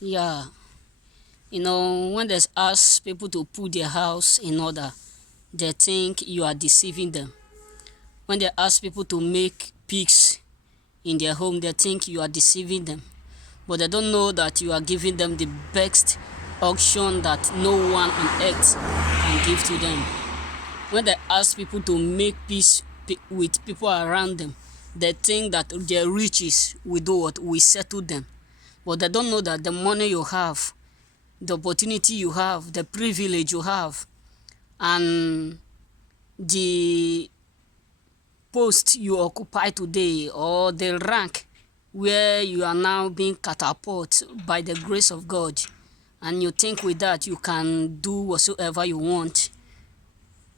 Yeah, when they ask people to put their house in order, they think you are deceiving them. When they ask people to make peace in their home, they think you are deceiving them. But they don't know that you are giving them the best auction that no one on earth can give to them. When they ask people to make peace with people around them, they think that their riches will do what? Will settle them. But they don't know that the money you have, the opportunity you have, the privilege you have, and the post you occupy today, or the rank where you are now being catapulted by the grace of God, and you think with that you can do whatsoever you want,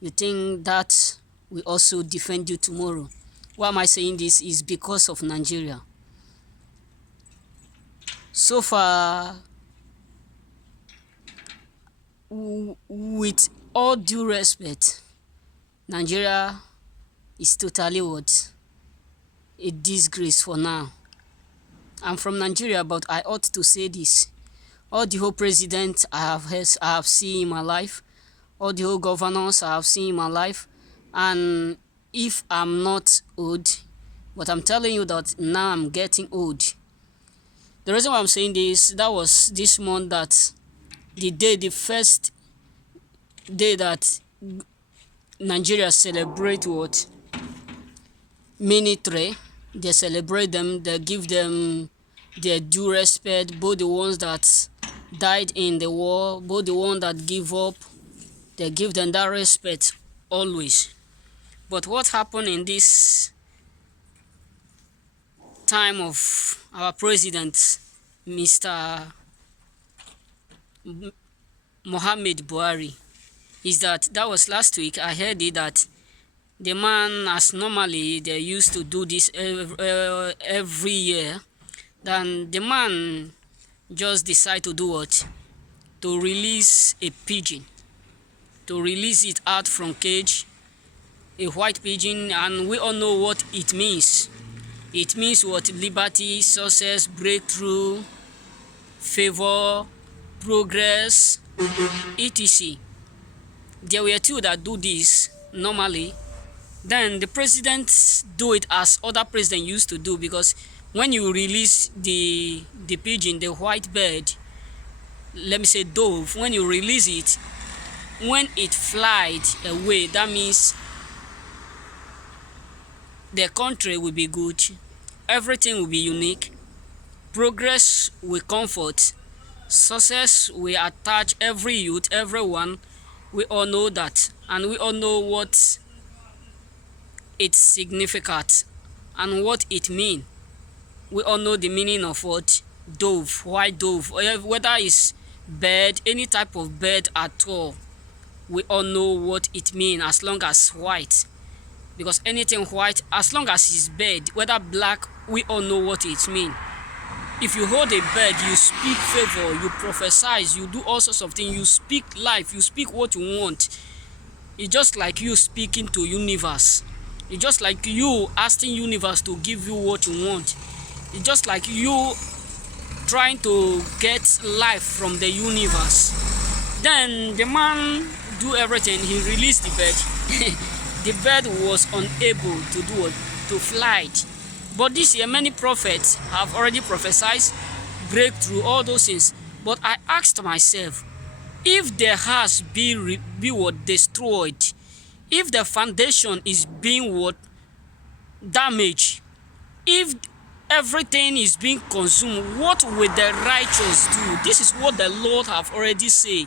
you think that will also defend you tomorrow. Why am I saying this? Is because of Nigeria. So far, with all due respect, Nigeria is totally what? A disgrace for now. I'm from Nigeria, but I ought to say this. All the whole presidents I have seen in my life, all the whole governors I have seen in my life, and if I'm not old, but I'm telling you that now I'm getting old. The reason why I'm saying this, that was this month that the first day that Nigeria celebrate what? Military. They celebrate them, they give them their due respect, both the ones that died in the war, both the ones that give up, they give them that respect always. But what happened in this time of our president, Mr. Mohammed Buhari, is that was last week. I heard it that the man, as normally they used to do this every year, then the man just decide to do what? To release a pigeon, to release it out from cage, a white pigeon, and we all know what it means. It means what? Liberty, success, breakthrough, favor, progress, etc. There were two that do this normally. Then the presidents do it as other presidents used to do, because when you release the pigeon, the white bird, let me say dove, when you release it, when it flied away, that means the country will be good, everything will be unique, progress will comfort, success will attach every youth, everyone. We all know that, and we all know what its significance and what it means. We all know the meaning of what? Dove, white dove, whether it's bird, any type of bird at all. We all know what it means as long as white. Because anything white, as long as it's bird, whether black, we all know what it means. If you hold a bird, you speak favor, you prophesy, you do all sorts of things, you speak life, you speak what you want. It's just like you speaking to universe. It's just like you asking universe to give you what you want. It's just like you trying to get life from the universe. Then the man do everything. He released the bird. The bird was unable to do it, to fly. But this year, many prophets have already prophesied breakthrough, all those things. But I asked myself, if the house be what? Destroyed, if the foundation is being what? Damaged, if everything is being consumed, what will the righteous do? This is what the Lord have already said.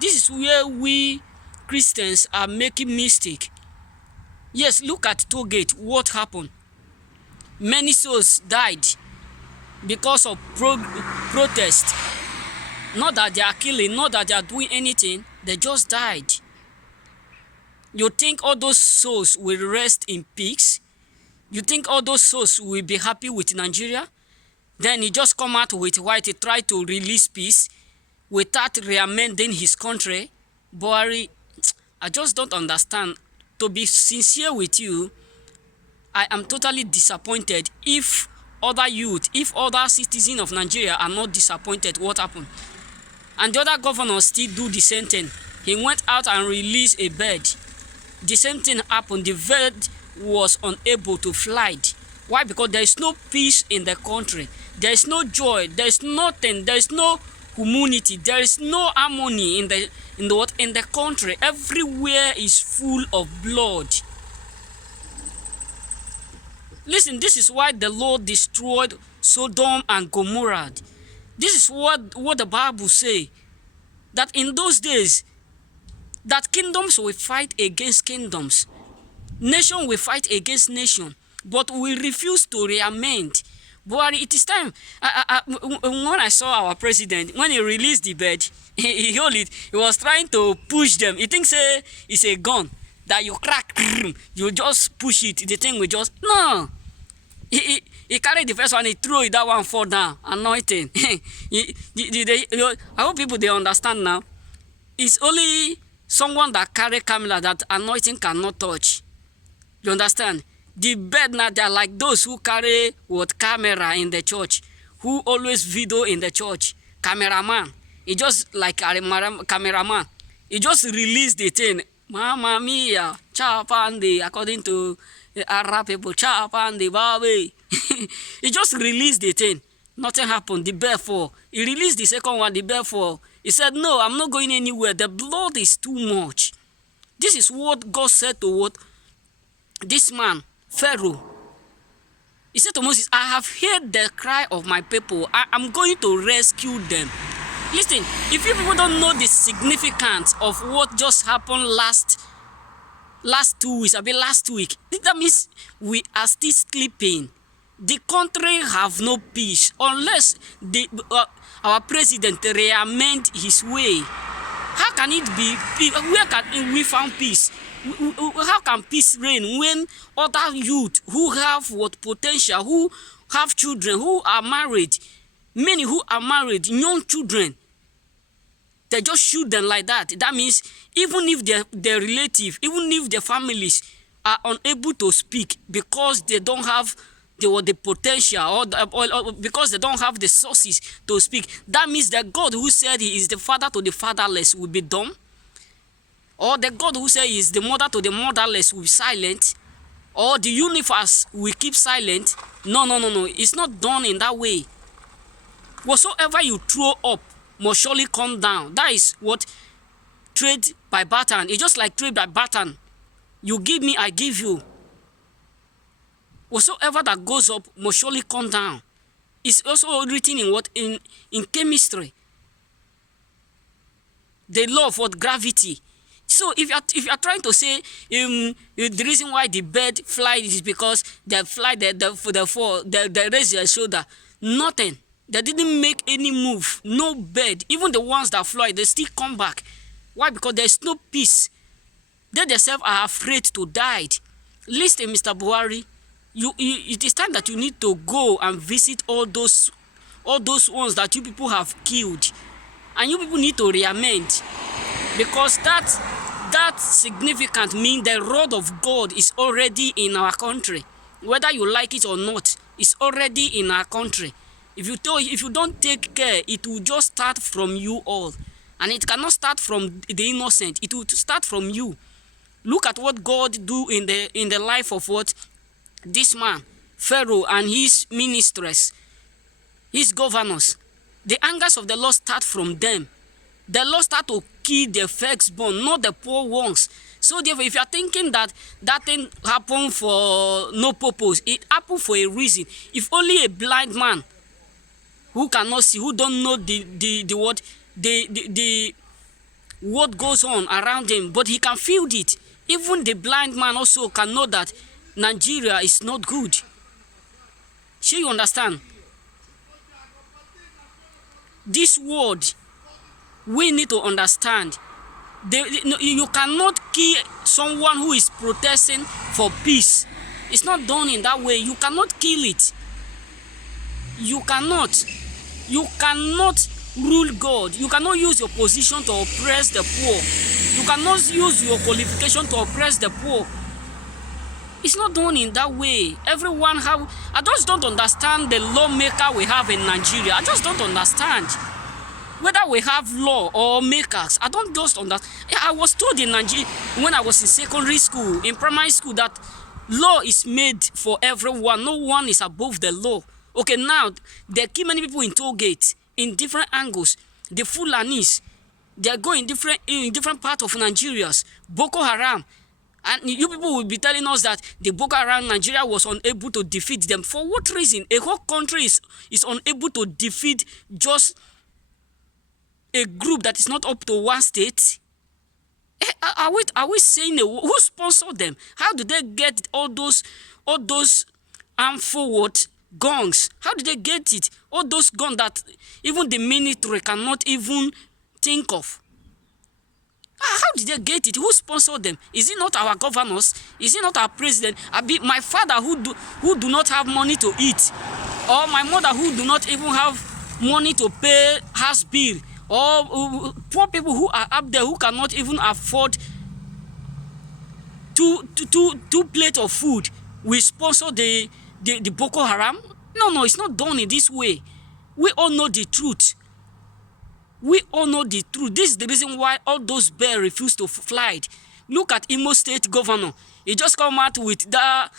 This is where we Christians are making mistake. Yes, look at Tollgate. What happened? Many souls died because of protest. Not that they are killing, not that they are doing anything, they just died. You think all those souls will rest in peace? You think all those souls will be happy with Nigeria? Then he just come out with white, he try to release peace without re-amending his country. Buhari, I just don't understand. To be sincere with you, I am totally disappointed if other youth, if other citizens of Nigeria are not disappointed, what happened? And the other governors still do the same thing. He went out and released a bird. The same thing happened. The bird was unable to fly. Why? Because there is no peace in the country. There is no joy. There is nothing. There is no humanity. There is no harmony in the country. Everywhere is full of blood. Listen, this is why the Lord destroyed Sodom and Gomorrah. This is what the Bible say, that in those days, that kingdoms will fight against kingdoms, nation will fight against nation, but we refuse to reamend. But it is time. When I saw our president, when he released the bird, he held it. He was trying to push them. He thinks it's a gun that you crack, you just push it. The thing will just no. He carried the first one, he threw it, that one fall down. Anointing. I hope people they understand now. It's only someone that carry camera that anointing cannot touch. You understand? The bed now, they're like those who carry camera in the church, who always video in the church. Cameraman. He just like a cameraman. He just released the thing. Mamma mia, chapandi, according to the Arab people, chapandi, baby. He just released the thing. Nothing happened. The bear fall. He released the second one, the bear fall. He said, no, I'm not going anywhere. The blood is too much. This is what God said to what? This man, Pharaoh. He said to Moses, I have heard the cry of my people. I am going to rescue them. Listen, if you people don't know the significance of what just happened last 2 weeks, last week, that means we are still sleeping. The country have no peace unless our president reamend his way. How can it be? Where can we find peace? How can peace reign when other youth who have what potential, who have children, who are married, many who are married, young children, they just shoot them like that? That means even if their relative, even if their families are unable to speak because they don't have the potential or because they don't have the sources to speak, that means the God who said he is the father to the fatherless will be dumb? Or the God who said he is the mother to the motherless will be silent? Or the universe will keep silent? No. It's not done in that way. Whatsoever you throw up must surely come down. That is what trade by barter. It's just like trade by barter. You give me, I give you. Whatsoever that goes up must surely come down. It's also written in what? In chemistry. The law of what? Gravity. So if you are trying to say the reason why the bird flies is because they fly they raise their shoulder. Nothing. They didn't make any move. No bird. Even the ones that fly, they still come back. Why? Because there is no peace. They themselves are afraid to die. Listen, Mr. Buhari, it is time that you need to go and visit all those ones that you people have killed, and you people need to reamend, because that significant means the rod of God is already in our country, whether you like it or not. It's already in our country. If you don't take care, it will just start from you all, and it cannot start from the innocent. It will start from you. Look at what God do in the life of what? This man, Pharaoh, and his ministers, his governors. The angers of the Lord start from them. The Lord start to kill the firstborn, not the poor ones. So therefore, if you are thinking that thing happened for no purpose, it happened for a reason. If only a blind man who cannot see, who don't know what goes on around him, but he can feel it. Even the blind man also can know that Nigeria is not good. Sure, you understand? This word, we need to understand. You cannot kill someone who is protesting for peace. It's not done in that way. You cannot kill it. You cannot rule God. You cannot use your position to oppress the poor. You cannot use your qualification to oppress the poor. It's not done in that way. Everyone have. I just don't understand the lawmaker we have in Nigeria. I just don't understand. Whether we have law or makers, I don't just understand. I was told in Nigeria when I was in secondary school, in primary school, that law is made for everyone. No one is above the law. Okay, now they kill many people in toll gates in different angles. The Fulanis, they go in different parts of Nigeria. Boko Haram. And you people will be telling us that the Boko Haram Nigeria was unable to defeat them. For what reason? A whole country is unable to defeat just a group that is not up to one state. Are we saying who sponsored them? How do they get all those armed forward guns? How did they get it? All those guns that even the military cannot even think of. How did they get it? Who sponsored them? Is it not our governors? Is it not our president? My father who do not have money to eat, or my mother who do not even have money to pay house bill, or poor people who are up there who cannot even afford two plates of food, we sponsor the Boko Haram? No, it's not done in this way. We all know the truth. We all know the truth. This is the reason why all those birds refuse to fly. Look at Imo State governor. He just come out with that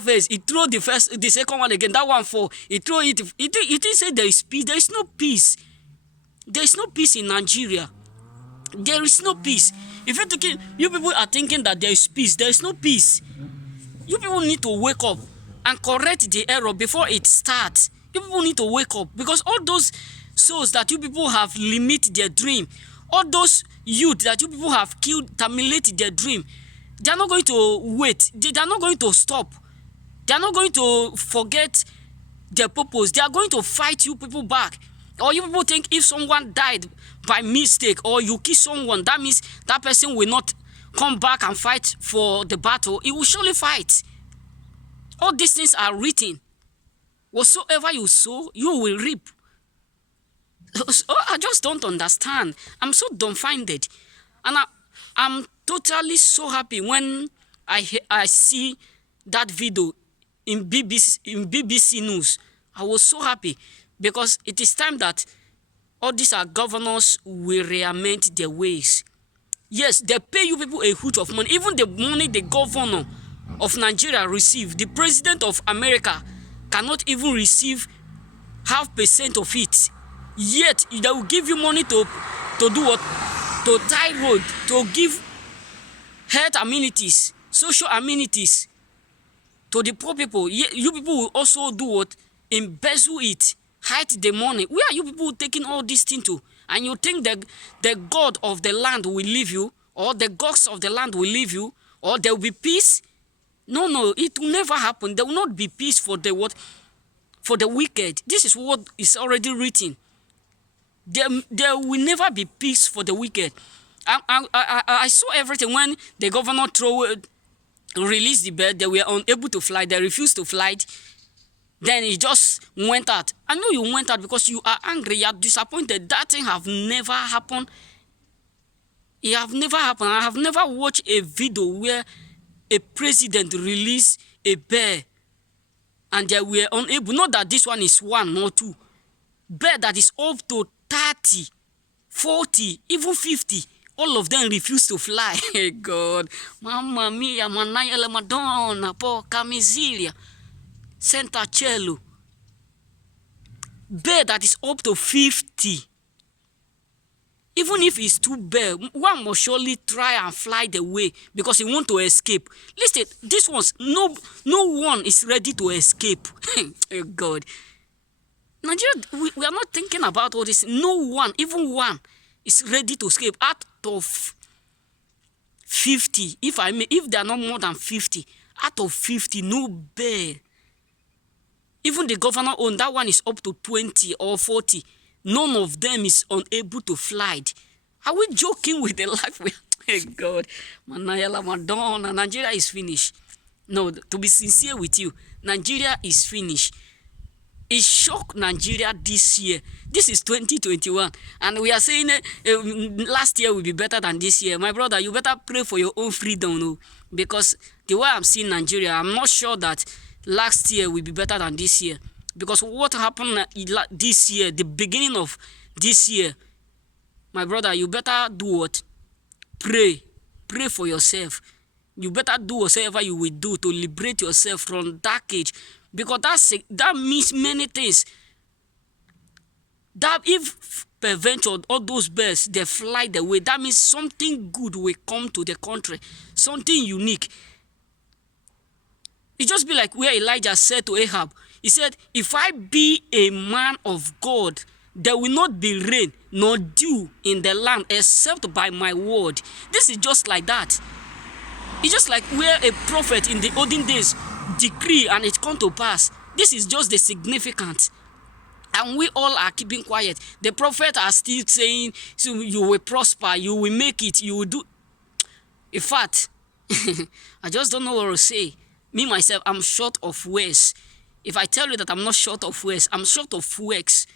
verse. He throw the second one again. That one for. He throw it. He didn't say there is peace. There is no peace. There is no peace in Nigeria. There is no peace. If you people are thinking that there is peace, there is no peace. You people need to wake up and correct the error before it starts. You people need to wake up, because all those souls that you people have limited their dream, all those youth that you people have killed, terminated their dream, they are not going to wait. They are not going to stop. They are not going to forget their purpose. They are going to fight you people back. Or you people think if someone died by mistake or you kill someone, that means that person will not come back and fight for the battle. He will surely fight. All these things are written. Whatsoever you sow, you will reap. I just don't understand. I'm so dumbfounded. And I'm totally so happy when I see that video in BBC News. I was so happy, because it is time that all these our governors will reamend their ways. Yes, they pay you people a huge of money. Even the money the governor of Nigeria receive, the president of America cannot even receive 0.5% of it. Yet they will give you money to do what? To tie road, to give health amenities, social amenities to the poor people. You people will also do what? Embezzle it, hide the money. Where are you people taking all these things to? And you think that the God of the land will leave you, or the gods of the land will leave you, or there will be peace? No, it will never happen. There will not be peace for the what? For the wicked. This is what is already written. There will never be peace for the wicked. I saw everything when the governor released the bird. They were unable to fly. They refused to fly. Then he just went out. I know you went out because you are angry. You are disappointed. That thing have never happened. It have never happened. I have never watched a video where a president released a bear and they were unable. Not that this one is one or two. Bear that is up to 30, 40, even 50. All of them refuse to fly. Hey God. Mamma mia, manaya la Madonna, porca miseria. Santa Cello. Bear that is up to 50. Even if it's too bad, one must surely try and fly the way because he want to escape. Listen, this one's no one is ready to escape. Oh God. Nigeria, we are not thinking about all this. No one, even one, is ready to escape out of 50. If they are not more than 50, out of 50, no bear. Even the governor owned, that one is up to 20 or 40. None of them is unable to fly. Are we joking with the life? Hey God, Manayala Madonna, Nigeria is finished. No, to be sincere with you, Nigeria is finished. It shocked Nigeria this year. This is 2021, and we are saying last year will be better than this year. My brother, you better pray for your own freedom, no? Because the way I'm seeing Nigeria, I'm not sure that last year will be better than this year. Because what happened this year, the beginning of this year, my brother, you better do what? Pray. Pray for yourself. You better do whatever you will do to liberate yourself from dark age. Because that means many things. That if peradventure all those birds, they fly away, that means something good will come to the country. Something unique. It just be like where Elijah said to Ahab. He said, if I be a man of God, there will not be rain nor dew in the land except by my word. This is just like that. It's just like where a prophet in the olden days decree and it come to pass. This is just the significance. And we all are keeping quiet. The prophet are still saying, so you will prosper, you will make it, you will do. In fact, I just don't know what to say. Me, myself, I'm short of words. If I tell you that I'm not short of words, I'm short of words.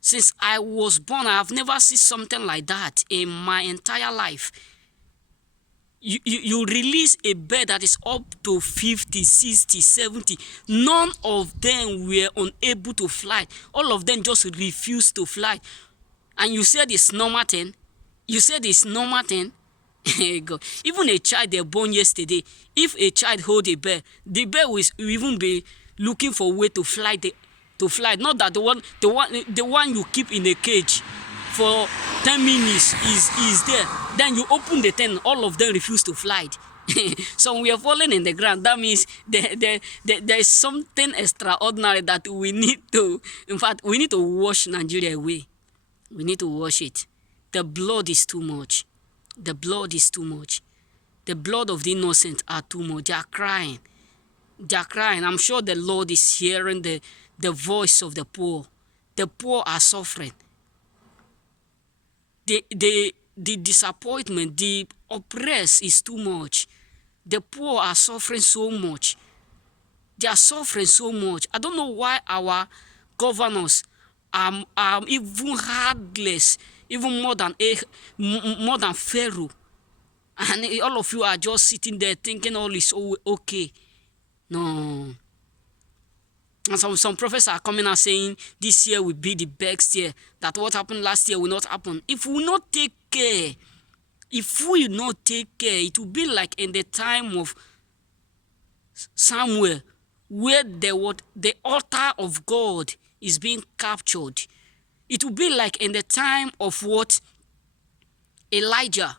Since I was born, I have never seen something like that in my entire life. You release a bird that is up to 50, 60, 70. None of them were unable to fly. All of them just refused to fly. And you said it's normal thing. You said it's normal thing. God. Even a child they born yesterday, if a child hold a bird, the bird will even be looking for a way to fly. Not that the one you keep in a cage for 10 minutes is there. Then you open the tent, all of them refuse to fly. So we are falling in the ground. That means there is something extraordinary that we need to, in fact, we need to wash Nigeria away. We need to wash it. The blood is too much. The blood is too much. The blood of the innocent are too much. They are crying. They are crying. I'm sure the Lord is hearing the voice of the poor. The poor are suffering. The disappointment, the oppressed is too much. The poor are suffering so much. They are suffering so much. I don't know why our governors are even heartless, even more than Pharaoh. And all of you are just sitting there thinking all is okay. No. And some prophets are coming out saying this year will be the best year, that what happened last year will not happen. If we will not take care, it will be like in the time of Samuel, where the altar of God is being captured. It will be like in the time of what? Elijah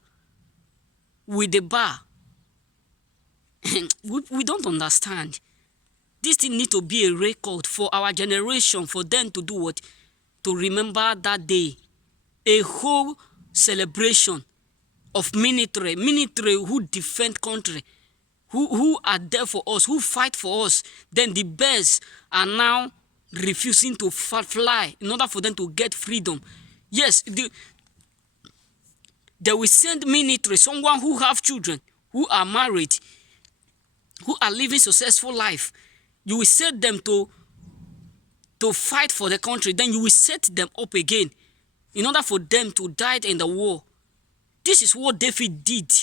with the bar. we don't understand. This thing need to be a record for our generation, for them to do what? To remember that day. A whole celebration of military who defend country, who are there for us, who fight for us. Then the birds are now refusing to fly in order for them to get freedom. Yes, they will send military, someone who have children, who are married, who are living successful life. You will set them to fight for the country. Then you will set them up again in order for them to die in the war. This is what David did.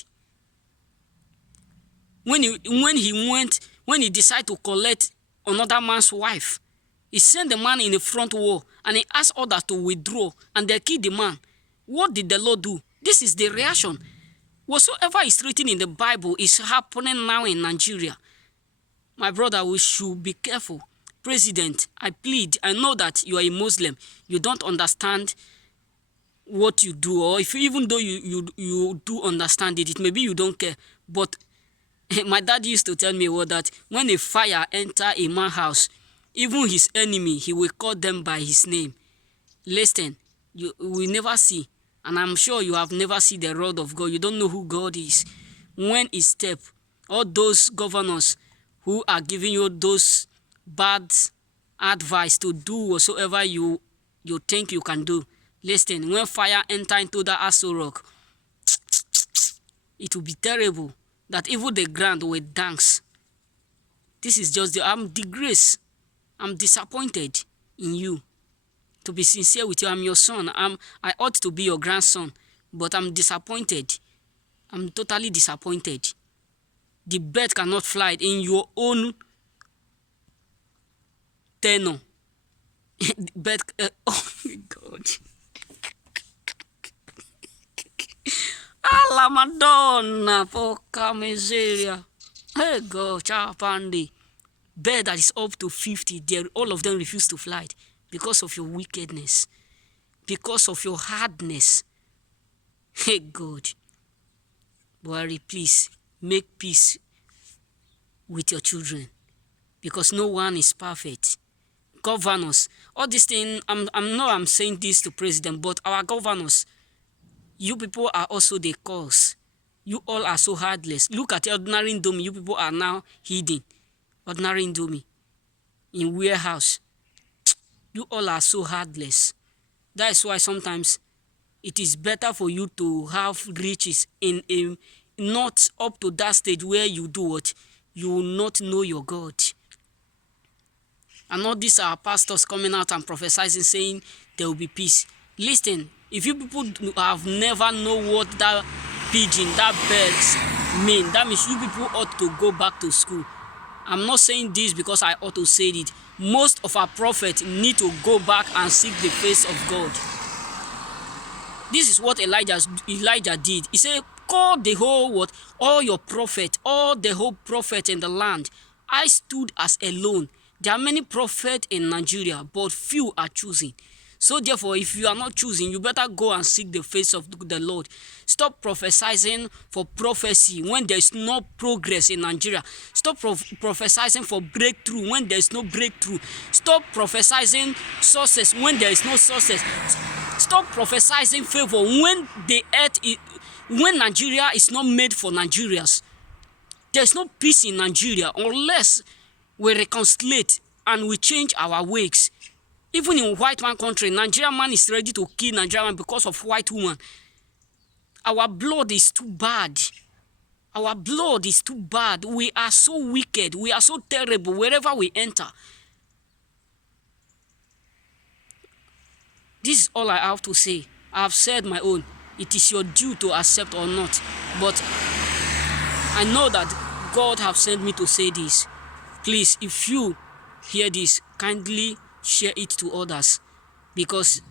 When he decided to collect another man's wife, he sent the man in the front war and he asked others to withdraw and they killed the man. What did the Lord do? This is the reaction. Whatsoever is written in the Bible is happening now in Nigeria. My brother, we should be careful. President, I plead, I know that you are a Muslim. You don't understand what you do, or if even though you do understand it, maybe you don't care. But my dad used to tell me that when a fire enter a man's house, even his enemy, he will call them by his name. Listen, you will never see, and I'm sure you have never seen the rod of God. You don't know who God is. When he step, all those governors who are giving you those bad advice to do whatsoever you think you can do. Listen, when fire enter into the Aso Rock, it will be terrible that even the ground will dance. This is just the grace. I'm disappointed in you. To be sincere with you, I'm your son. I ought to be your grandson, but I'm disappointed. I'm totally disappointed. The bird cannot fly in your own tenor. Bird, oh my God. Alla Madonna, porca miseria. Hey God, Chapandi. Bird that is up to 50, all of them refuse to fly because of your wickedness, because of your hardness. Hey God. Buhari, please make peace with your children, because no one is perfect. Governors, all this thing, I'm saying this to president, but our governors, you people are also the cause. You all are so heartless. Look at ordinary Indomie. You people are now hidden. Ordinary Indomie in warehouse. You all are so heartless. That is why sometimes it is better for you to have riches in a not up to that stage where you do what? You will not know your God. And all these are pastors coming out and prophesying, saying there will be peace. Listen, if you people have never know what that pigeon, that birds mean, that means you people ought to go back to school. I'm not saying this because I ought to say it. Most of our prophets need to go back and seek the face of God. This is what Elijah did. He said, call the whole what? All your prophets, all the whole prophet in the land. I stood as alone. There are many prophets in Nigeria, but few are choosing. So therefore, if you are not choosing, you better go and seek the face of the Lord. Stop prophesying for prophecy when there is no progress in Nigeria. Stop prophesying for breakthrough when there is no breakthrough. Stop prophesying success when there is no success. Stop prophesying favor when the earth is, when Nigeria is not made for Nigerians. There's no peace in Nigeria unless we reconcile and we change our ways. Even in white man country, Nigerian man is ready to kill Nigerian man because of white woman. Our blood is too bad. Our blood is too bad. We are so wicked. We are so terrible wherever we enter. This is all I have to say. I have said my own. It is your due to accept or not. But I know that God have sent me to say this. Please, if you hear this, kindly share it to others. Because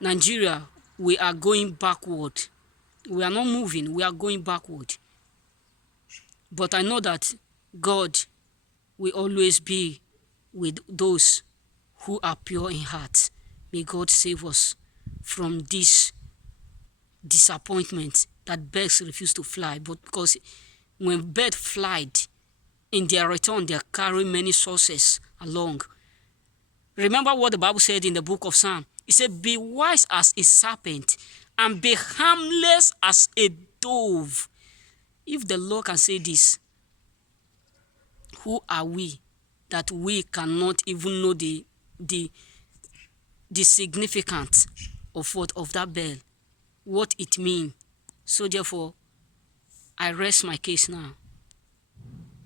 Nigeria, we are going backward. We are not moving. We are going backward. But I know that God will always be with those who are pure in heart. May God save us from this disappointment that birds refuse to fly. But because when birds fly, in their return, they carry many sources along. Remember what the Bible said in the book of Psalms. It said, be wise as a serpent and be harmless as a dove. If the Lord can say this, who are we that we cannot even know the significance of that bell, what it means? So therefore, I rest my case now.